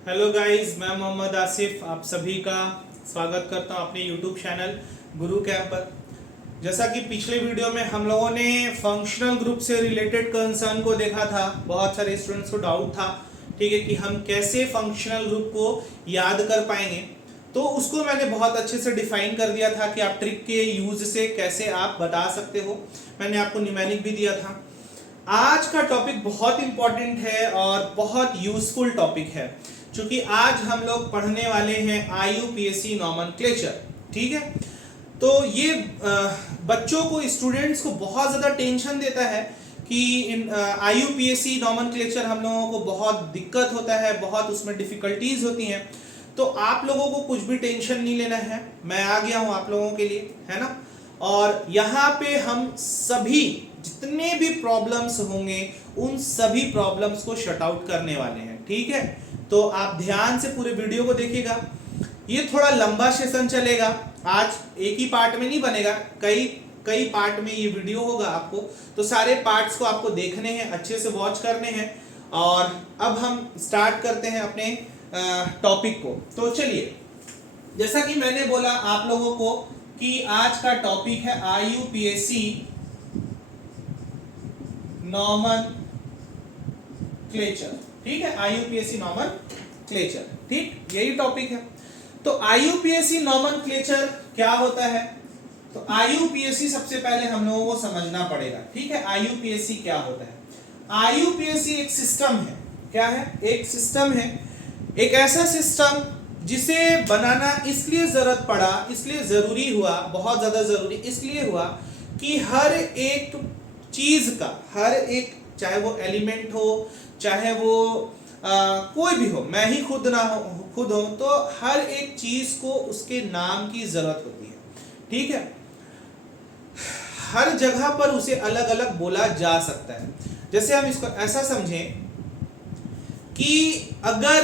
Hello guys, मैं मोहम्मद आसिफ आप सभी का स्वागत करता हूं अपने यूट्यूब चैनल गुरु कैंप पर। जैसा कि पिछले वीडियो में हम लोगों ने फंक्शनल ग्रुप से रिलेटेड कंसर्न को देखा था, बहुत सारे स्टूडेंट्स को डाउट था, ठीक है, कि हम कैसे फंक्शनल ग्रुप को याद कर पाएंगे। तो उसको मैंने बहुत अच्छे से डिफाइन कर दिया था कि आप ट्रिक के यूज से कैसे आप बता सकते हो। मैंने आपको न्यूमेरिक भी दिया था। आज का टॉपिक बहुत इंपॉर्टेंट है और बहुत यूजफुल टॉपिक है, क्योंकि आज हम लोग पढ़ने वाले हैं IUPAC नॉमेनक्लेचर। ठीक है, तो ये बच्चों को, स्टूडेंट्स को बहुत ज़्यादा टेंशन देता है कि इन IUPAC नॉमेनक्लेचर हम लोगों को बहुत दिक्कत होता है, बहुत उसमें डिफिकल्टीज होती हैं। तो आप लोगों को कुछ भी टेंशन नहीं लेना है, मैं आ गया हूँ आप लोगों के लिए, है ना। और यहाँ पे हम सभी जितने भी प्रॉब्लम्स होंगे उन सभी प्रॉब्लम्स को शट आउट करने वाले हैं। ठीक है, तो आप ध्यान से पूरे वीडियो को देखिएगा। ये थोड़ा लंबा सेशन चलेगा, आज एक ही पार्ट में नहीं बनेगा, कई कई पार्ट में ये वीडियो होगा आपको। तो सारे पार्ट्स को आपको देखने हैं, अच्छे से वॉच करने हैं। और अब हम स्टार्ट करते हैं अपने टॉपिक को। तो चलिए, जैसा कि मैंने बोला आप लोगों को कि आज का टॉपिक है IUPAC नॉमेनक्लेचर। ठीक है, IUPAC नॉमेनक्लेचर, ठीक, यही टॉपिक है। तो IUPAC नॉमेनक्लेचर क्या होता है? तो IUPAC सबसे पहले हम लोगों को समझना पड़ेगा। ठीक है, IUPAC क्या होता है? IUPAC एक सिस्टम है। क्या है? एक सिस्टम है, एक ऐसा सिस्टम जिसे बनाना इसलिए जरूरत पड़ा, इसलिए जरूरी हुआ, बहुत ज्यादा जरूरी इसलिए हुआ कि हर एक चीज का, हर एक, चाहे वो एलिमेंट हो, चाहे वो कोई भी हो, मैं ही खुद ना हो, खुद हो, तो हर एक चीज को उसके नाम की जरूरत होती है। ठीक है, हर जगह पर उसे अलग अलग बोला जा सकता है। जैसे हम इसको ऐसा समझें कि अगर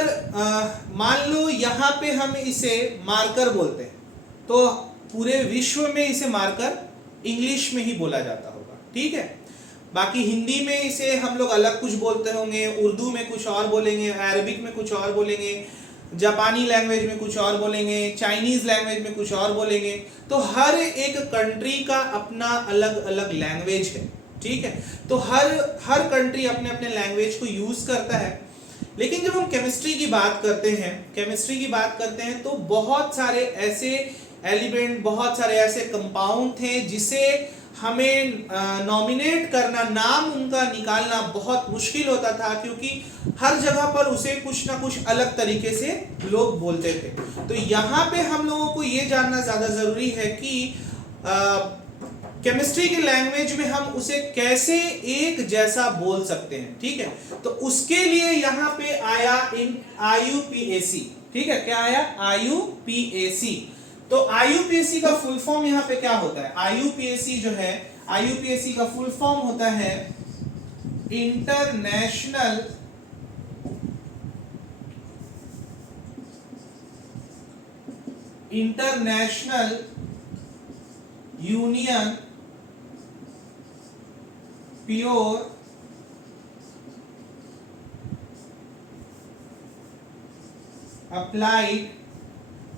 मान लो यहाँ पे हम इसे मार्कर बोलते हैं, तो पूरे विश्व में इसे मार्कर इंग्लिश में ही बोला जाता होगा। ठीक है, बाकी हिंदी में इसे हम लोग अलग कुछ बोलते होंगे, उर्दू में कुछ और बोलेंगे, अरबिक में कुछ और बोलेंगे, जापानी लैंग्वेज में कुछ और बोलेंगे, चाइनीज लैंग्वेज में कुछ और बोलेंगे। तो हर एक कंट्री का अपना अलग अलग लैंग्वेज है। ठीक है, तो हर कंट्री अपने अपने लैंग्वेज को यूज करता है। लेकिन जब हम केमिस्ट्री की बात करते हैं तो बहुत सारे ऐसे एलिमेंट, बहुत सारे ऐसे कंपाउंड थे जिसे हमें नॉमिनेट करना, नाम उनका निकालना बहुत मुश्किल होता था, क्योंकि हर जगह पर उसे कुछ ना कुछ अलग तरीके से लोग बोलते थे। तो यहाँ पे हम लोगों को ये जानना ज्यादा जरूरी है कि केमिस्ट्री की लैंग्वेज में हम उसे कैसे एक जैसा बोल सकते हैं। ठीक है, तो उसके लिए यहाँ पे आया इन IUPAC। ठीक है, क्या आया? IUPAC। तो IUPAC का फुल फॉर्म यहाँ पे क्या होता है? IUPAC जो है, IUPAC का फुल फॉर्म होता है international union pure applied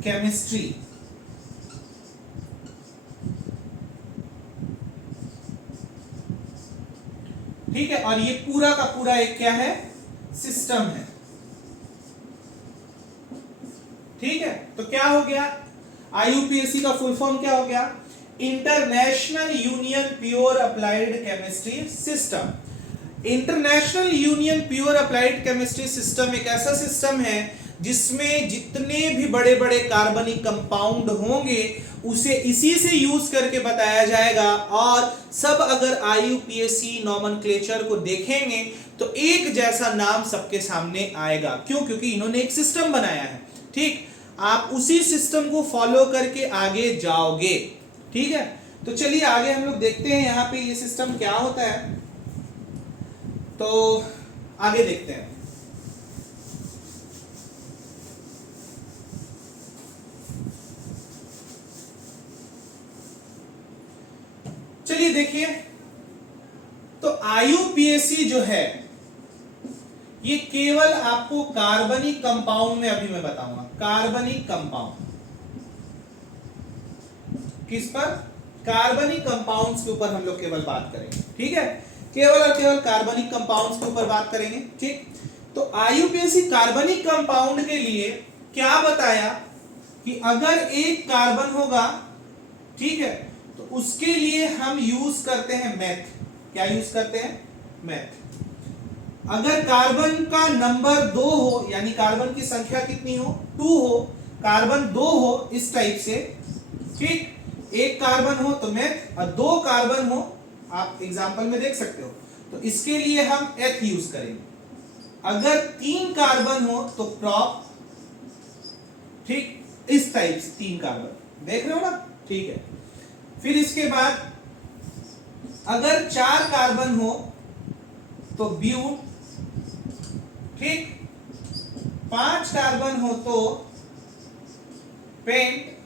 chemistry. ठीक है, और ये पूरा का पूरा एक क्या है? सिस्टम है। ठीक है, तो क्या हो गया? IUPAC का फुल फॉर्म क्या हो गया? International union pure applied chemistry system. International union pure applied chemistry system एक ऐसा सिस्टम है जिसमें जितने भी बड़े बड़े कार्बनिक कंपाउंड होंगे उसे इसी से यूज करके बताया जाएगा। और सब अगर IUPAC नॉमेनक्लेचर को देखेंगे तो एक जैसा नाम सबके सामने आएगा। क्यों? क्योंकि इन्होंने एक सिस्टम बनाया है। ठीक, आप उसी सिस्टम को फॉलो करके आगे जाओगे। ठीक है, तो चलिए आगे हम लोग देखते हैं यहाँ पे ये सिस्टम क्या होता है। तो आगे देखते हैं। चलिए देखिए, तो IUPAC जो है ये केवल आपको कार्बनिक कंपाउंड में अभी मैं बताऊंगा, कार्बनिक कंपाउंड किस पर, कार्बनिक कंपाउंड्स के ऊपर हम लोग केवल बात करेंगे, ठीक है, केवल और केवल कार्बनिक कंपाउंड्स के ऊपर बात करेंगे, ठीक। तो आईयूपीएसी कार्बनिक कंपाउंड के लिए क्या बताया कि अगर एक कार्बन होगा, ठीक है, तो उसके लिए हम यूज करते हैं मेथ। क्या यूज करते हैं, मेथ। अगर कार्बन का नंबर 2 हो, यानी कार्बन की संख्या कितनी हो, 2 हो, कार्बन 2 हो इस टाइप से, ठीक, एक कार्बन हो तो मेथ, और 2 कार्बन हो, आप एग्जांपल में देख सकते हो, तो इसके लिए हम एथ यूज करेंगे। अगर 3 कार्बन हो तो प्रॉप, ठीक, इस टाइप से 3 कार्बन, देख रहे हो ना, ठीक है। फिर इसके बाद अगर 4 कार्बन हो तो ब्यूट, ठीक, 5 कार्बन हो तो पेंट,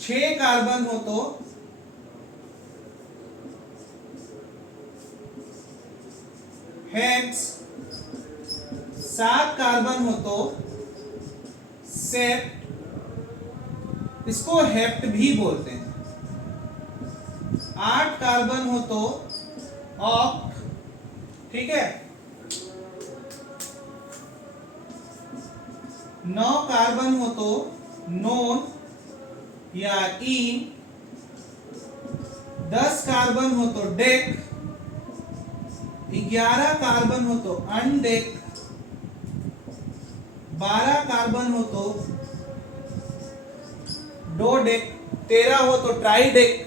6 कार्बन हो तो हेक्स, 7 कार्बन हो तो सेप्ट, इसको हेप्ट भी बोलते हैं, 8 कार्बन हो तो ऑक्ट, ठीक है, 9 कार्बन हो तो नोन या इन, 10 कार्बन हो तो डेक, 11 कार्बन हो तो अनडेक, 12 कार्बन हो तो डोडेक, 13 हो तो ट्राइडेक,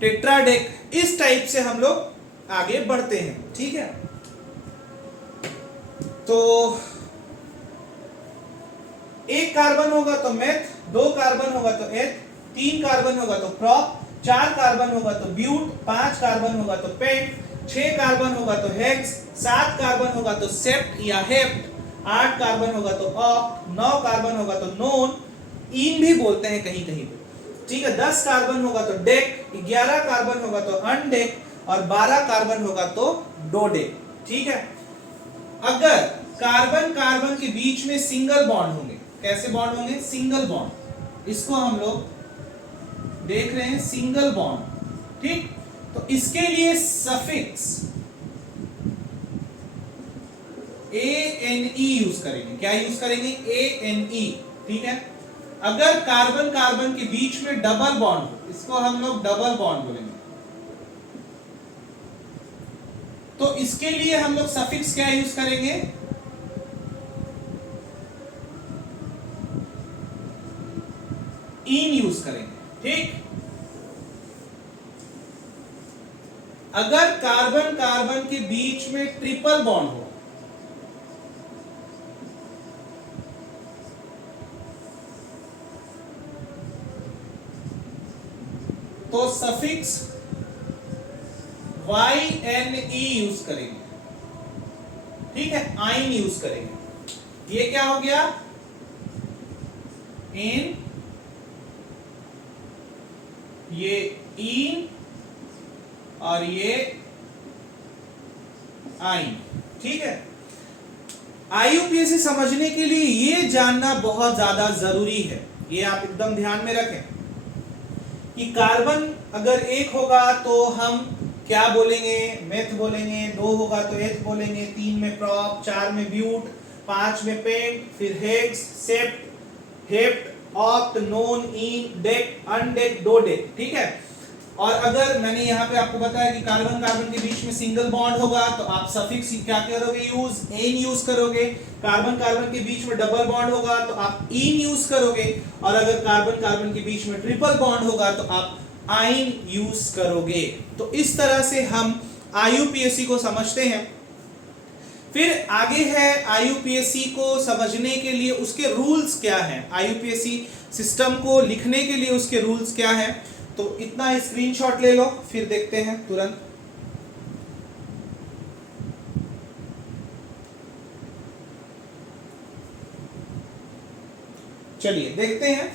टेट्राडेक, इस टाइप से हम लोग आगे बढ़ते हैं, ठीक है। तो एक कार्बन होगा तो मेथ, 2 कार्बन होगा तो एथ, 3 कार्बन होगा तो प्रॉप, 4 कार्बन होगा तो ब्यूट, 5 कार्बन होगा तो पेंट, 6 कार्बन होगा तो हेक्स, 7 कार्बन होगा तो सेप्ट या हेप्ट, 8 कार्बन होगा तो ऑक्ट, 9 कार्बन होगा तो नोन, इन भी बोलते हैं कहीं कहीं पे, ठीक है, 10 कार्बन होगा तो डेक, 11 कार्बन होगा तो अनडेक, और 12 कार्बन होगा तो डोडेक, ठीक है। अगर कार्बन कार्बन के बीच में सिंगल बॉन्ड होंगे, कैसे बॉन्ड होंगे, सिंगल बॉन्ड, इसको हम लोग देख रहे हैं सिंगल बॉन्ड, ठीक, तो इसके लिए सफिक्स ANE यूज करेंगे। क्या यूज करेंगे, ANE, ठीक है। अगर कार्बन कार्बन के बीच में डबल बॉन्ड हो, इसको हम लोग डबल बॉन्ड बोलेंगे, तो इसके लिए हम लोग सफिक्स क्या यूज करेंगे, इन यूज करेंगे, ठीक। अगर कार्बन कार्बन के बीच में ट्रिपल बॉन्ड हो, तो सफिक्स YNE यूज करेंगे, ठीक है, आइन यूज करेंगे। ये क्या हो गया, इन, ये इन, और ये आइन, ठीक है। आईयूपीएसी समझने के लिए ये जानना बहुत ज्यादा जरूरी है, ये आप एकदम ध्यान में रखें कि कार्बन अगर एक होगा तो हम क्या बोलेंगे, मेथ बोलेंगे, 2 होगा तो एथ बोलेंगे, 3 में प्रॉप, 4 में ब्यूट, 5 में पेंट, फिर हेक्स, सेप्ट, हेप्ट, ऑक्ट, नोन, इन, डेक, अनडेक, डोडेक, ठीक है। और अगर मैंने यहाँ पे आपको बताया कि कार्बन कार्बन के बीच में सिंगल बॉन्ड होगा तो आप सफिक्स क्या करोगे, यूज, एन यूज करोगे। कार्बन कार्बन के बीच में डबल बॉन्ड होगा तो आप इन यूज करोगे, और अगर कार्बन कार्बन के बीच में ट्रिपल बॉन्ड होगा तो आप आइन यूज करोगे। तो इस तरह से हम आईयूपीएसी को समझते हैं। फिर आगे है आईयूपीएसी को समझने के लिए उसके रूल्स क्या हैं, आईयूपीएसी सिस्टम को लिखने के लिए उसके रूल्स क्या हैं। तो इतना स्क्रीनशॉट ले लो, फिर देखते हैं तुरंत। चलिए देखते हैं।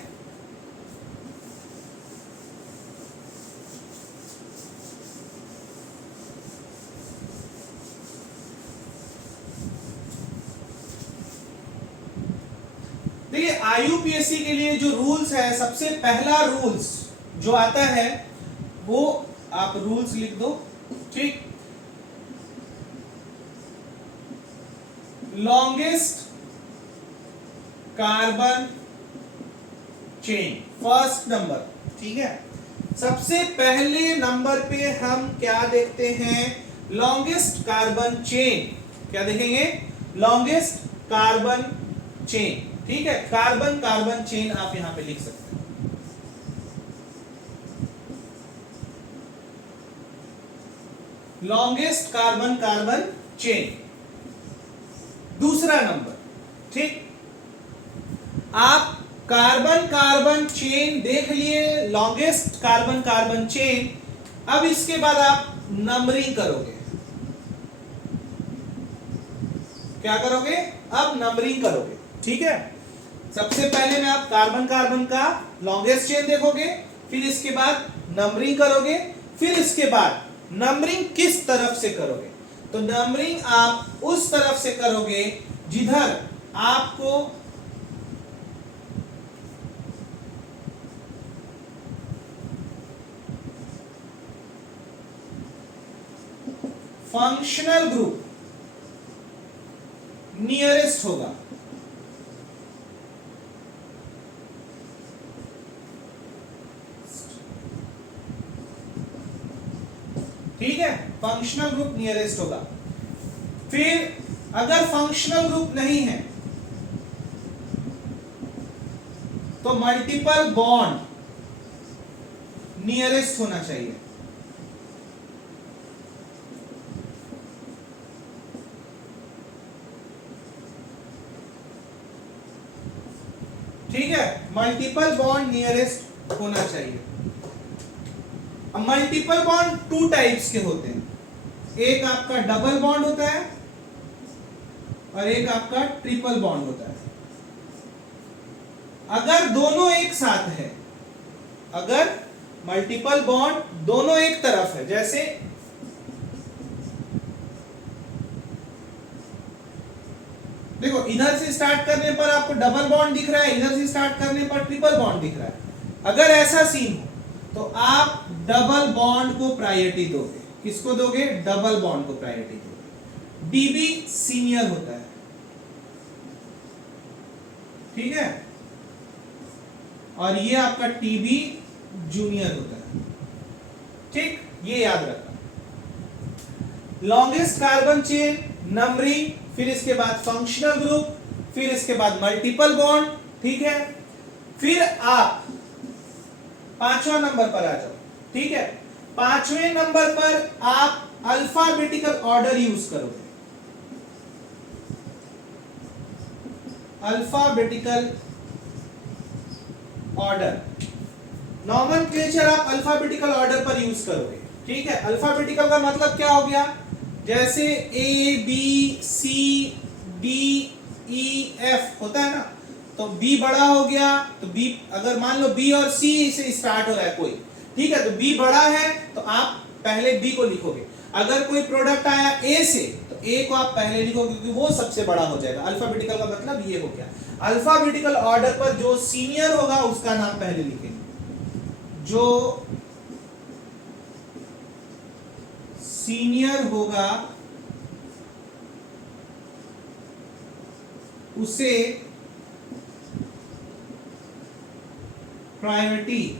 आईयूपीएससी के लिए जो रूल्स है, सबसे पहला रूल्स जो आता है वो आप रूल्स लिख दो, ठीक। Longest carbon chain, first number, ठीक है। सबसे पहले नंबर पे हम क्या देखते हैं, लॉन्गेस्ट कार्बन चेन। क्या देखेंगे, लॉन्गेस्ट कार्बन चेन, ठीक है। कार्बन कार्बन चेन आप यहां पे लिख सकते हैं। लॉन्गेस्ट कार्बन कार्बन चेन, दूसरा नंबर, ठीक। आप कार्बन कार्बन चेन देख लिए, लॉन्गेस्ट कार्बन कार्बन चेन। अब इसके बाद आप नंबरिंग करोगे। क्या करोगे, अब नंबरिंग करोगे, ठीक है। सबसे पहले में आप कार्बन कार्बन का लॉन्गेस्ट चेन देखोगे, फिर इसके बाद नंबरिंग करोगे, फिर इसके बाद नंबरिंग किस तरफ से करोगे, तो नंबरिंग आप उस तरफ से करोगे जिधर आपको फंक्शनल ग्रुप नियरेस्ट होगा। ठीक है, फंक्शनल ग्रुप नियरेस्ट होगा। फिर अगर फंक्शनल ग्रुप नहीं है तो मल्टीपल बॉन्ड नियरेस्ट होना चाहिए। ठीक है, मल्टीपल बॉन्ड नियरेस्ट होना चाहिए। अब मल्टीपल बॉन्ड टू टाइप्स के होते हैं, एक आपका डबल बॉन्ड होता है और एक आपका ट्रिपल बॉन्ड होता है। अगर दोनों एक साथ है, अगर मल्टीपल बॉन्ड दोनों एक तरफ है, जैसे देखो इधर से स्टार्ट करने पर आपको डबल बॉन्ड दिख रहा है, इधर से स्टार्ट करने पर ट्रिपल बॉन्ड दिख रहा है। अगर ऐसा सीन हो तो आप डबल बॉन्ड को प्रायोरिटी दोगे। किसको दोगे, डबल बॉन्ड को प्रायोरिटी दोगे। डीबी सीनियर होता है, ठीक है, और ये आपका टीबी जूनियर होता है, ठीक, ये याद रखना। लॉन्गेस्ट कार्बन चेन, नंबरिंग, फिर इसके बाद फंक्शनल ग्रुप, फिर इसके बाद मल्टीपल बॉन्ड, ठीक है। फिर आप पांचवा नंबर पर आ जाओ, ठीक है। पांचवें नंबर पर आप अल्फाबेटिकल ऑर्डर यूज करोगे। अल्फाबेटिकल ऑर्डर, नॉमेनक्लेचर आप अल्फाबेटिकल ऑर्डर पर यूज करोगे, ठीक है। अल्फाबेटिकल का मतलब क्या हो गया, जैसे A B C D E F होता है ना, तो बी बड़ा हो गया तो बी, अगर मान लो बी और सी से स्टार्ट हो रहा है कोई, ठीक है, तो बी बड़ा है तो आप पहले बी को लिखोगे। अगर कोई प्रोडक्ट आया ए से तो ए को आप पहले लिखोगे क्योंकि वो सबसे बड़ा हो जाएगा। अल्फाबेटिकल का मतलब ये हो गया। अल्फाबेटिकल ऑर्डर पर जो सीनियर होगा उसका नाम पहले लिखेंगे, जो सीनियर होगा उसे प्रायोरिटी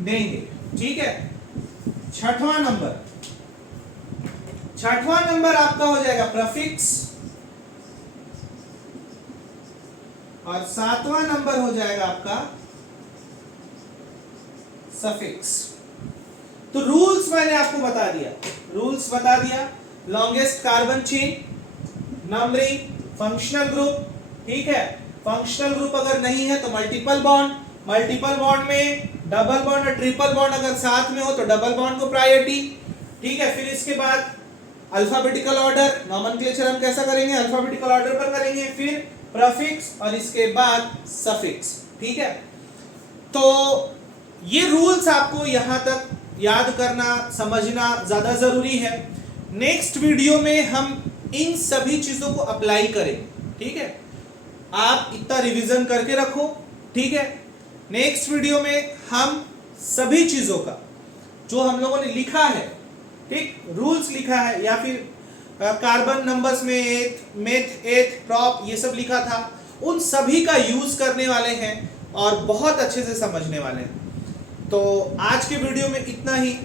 देंगे, ठीक है। छठवां नंबर आपका हो जाएगा प्रीफिक्स, और सातवां नंबर हो जाएगा आपका सफिक्स। तो रूल्स मैंने आपको बता दिया, longest carbon chain, numbering, functional group, ठीक है। फंक्शनल ग्रुप अगर नहीं है तो मल्टीपल बॉन्ड में डबल बॉन्ड और ट्रिपल बॉन्ड अगर साथ में हो तो डबल बॉन्ड को प्रायोरिटी, ठीक है। फिर इसके बाद अल्फाबेटिकल ऑर्डर, नॉमेनक्लेचर हम कैसा करेंगे, अल्फाबेटिकल ऑर्डर पर करेंगे, फिर प्रीफिक्स और इसके बाद सफिक्स, ठीक है। तो ये रूल्स आपको यहां तक याद करना, समझना ज्यादा जरूरी है। नेक्स्ट वीडियो में हम इन सभी चीजों को अप्लाई करें। ठीक है, आप इतना रिवीजन करके रखो। ठीक है, नेक्स्ट वीडियो में हम सभी चीजों का जो हम लोगों ने लिखा है, ठीक, रूल्स लिखा है या फिर कार्बन नंबर्स में एथ, मेथ, एथ, प्रॉप ये सब लिखा था, उन सभी का यूज करने वाले हैं और बहुत अच्छे से समझने वाले हैं। तो आज के वीडियो में इतना ही।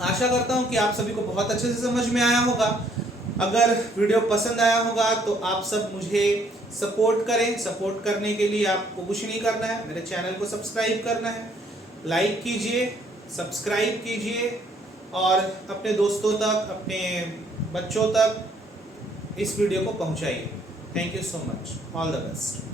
आशा करता हूं कि आप सभी को बहुत अच्छे से समझ में आया होगा। अगर वीडियो पसंद आया होगा तो आप सब मुझे सपोर्ट करें। सपोर्ट करने के लिए आपको कुछ नहीं करना है, मेरे चैनल को सब्सक्राइब करना है, लाइक कीजिए, सब्सक्राइब कीजिए और अपने दोस्तों तक, अपने बच्चों तक इस वीडियो को पहुंचाइए। Thank you so much, all the best.